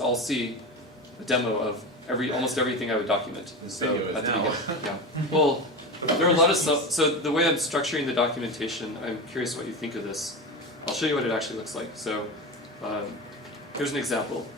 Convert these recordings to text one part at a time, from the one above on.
I'll see a demo of almost everything I would document. So at the beginning. Yeah. Well, there are a lot of stuff. So the way I'm structuring the documentation, I'm curious what you think of this. I'll show you what it actually looks like. So here's an example.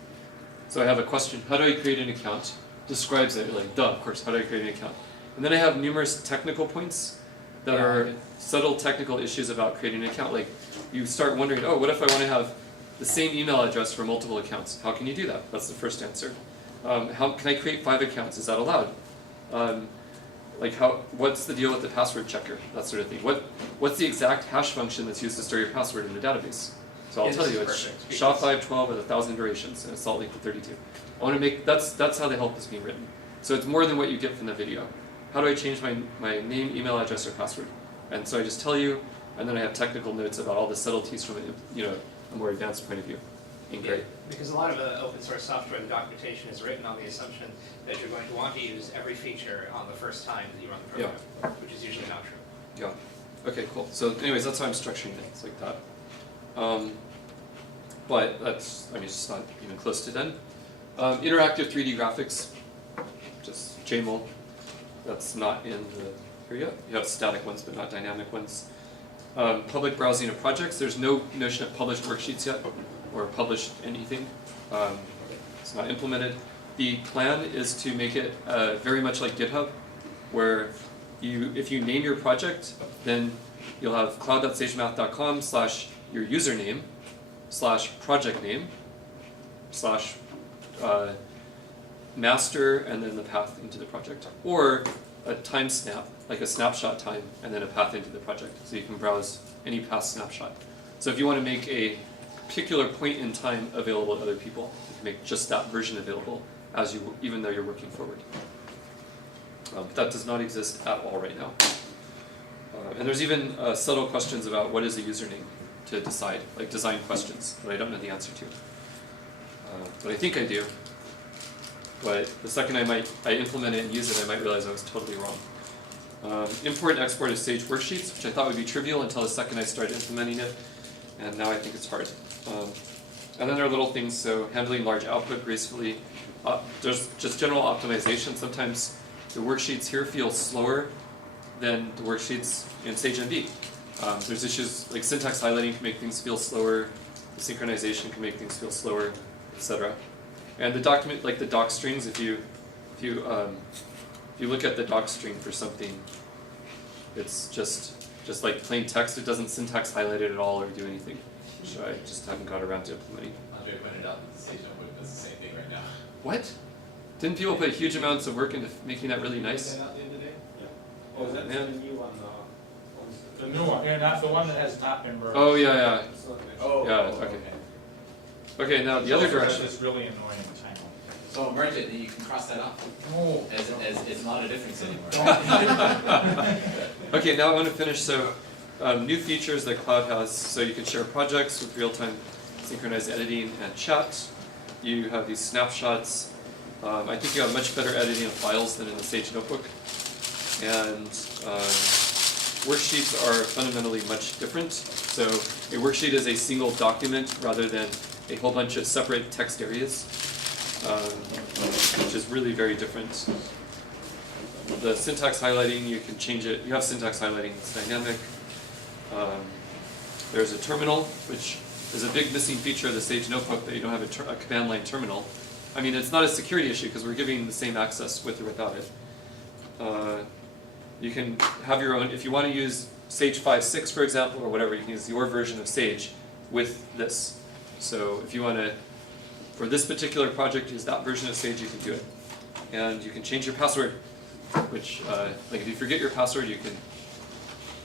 So I have a question: how do I create an account? Describes it like, duh, of course. How do I create an account? And then I have numerous technical points that are subtle technical issues about creating an account. Like you start wondering, oh, what if I want to have the same email address for multiple accounts? How can you do that? That's the first answer. How can I create 5 accounts? Is that allowed? What's the deal with the password checker? That sort of thing. What's the exact hash function that's used to store your password in the database? So I'll tell you, it's SHA-512 with 1,000 iterations and a salt link to 32. I want to make that's how the help is being written. So it's more than what you get from the video. How do I change my name, email address, or password? And so I just tell you, and then I have technical notes about all the subtleties from a more advanced point of view. Yeah, because a lot of open source software, the documentation is written on the assumption that you're going to want to use every feature on the first time that you run the program, which is usually not true. Yeah. Okay, cool. So anyways, that's how I'm structuring things like that. But that's, it's just not even close to done. Interactive 3D graphics, just JML. That's not in the here yet. You have static ones, but not dynamic ones. Public browsing of projects. There's no notion of published worksheets yet, or published anything. It's not implemented. The plan is to make it very much like GitHub, where if you name your project, then you'll have cloud.sagemath.com / your username / project name / master, and then the path into the project, or a timestamp, like a snapshot time, and then a path into the project, so you can browse any past snapshot. So if you want to make a particular point in time available to other people, you can make just that version available even though you're working forward. That does not exist at all right now. And there's even subtle questions about what is a username to decide, like design questions that I don't know the answer to. But I think I do. But the second I implement it and use it, I might realize I was totally wrong. Import and export of Sage worksheets, which I thought would be trivial until the second I started implementing it, and now I think it's hard. And then there are little things, so handling large output gracefully. There's just general optimization. Sometimes the worksheets here feel slower than the worksheets in Sage MD. There's issues like syntax highlighting can make things feel slower, the synchronization can make things feel slower, etc. And the document, like the doc strings, if you look at the doc string for something, it's just like plain text. It doesn't syntax highlight it at all or do anything. So I just haven't got around to implementing. Andre pointed out that the Sage Notebook does the same thing right now. What? Didn't people put huge amounts of work into making that really nice? At the end of the day? Yeah. Oh, that's the new one. The new one, yeah, not the one that has not been burned. Oh yeah. Oh, Yeah. Okay. Okay. Now the other direction. It's really annoying. So merge it, and you can cross that off. Oh. As it's not a difference anymore. Okay, now I want to finish. So, new features that Cloud has. So you can share projects with real-time synchronized editing and chat. You have these snapshots. I think you have much better editing of files than in the Sage Notebook. And worksheets are fundamentally much different. So a worksheet is a single document rather than a whole bunch of separate text areas, which is really very different. The syntax highlighting, you can change it. You have syntax highlighting, it's dynamic. There's a terminal, which is a big missing feature of the Sage Notebook, that you don't have a command line terminal. It's not a security issue because we're giving the same access with or without it. You can have your own, if you want to use Sage 5.6, for example, or whatever, you can use your version of Sage with this. So if you want to, for this particular project, use that version of Sage, you can do it. And you can change your password, which, like if you forget your password, you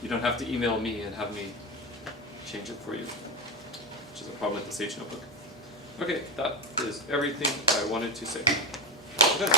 don't have to email me and have me change it for you, which is a problem with the Sage Notebook. Okay, that is everything I wanted to say. Okay.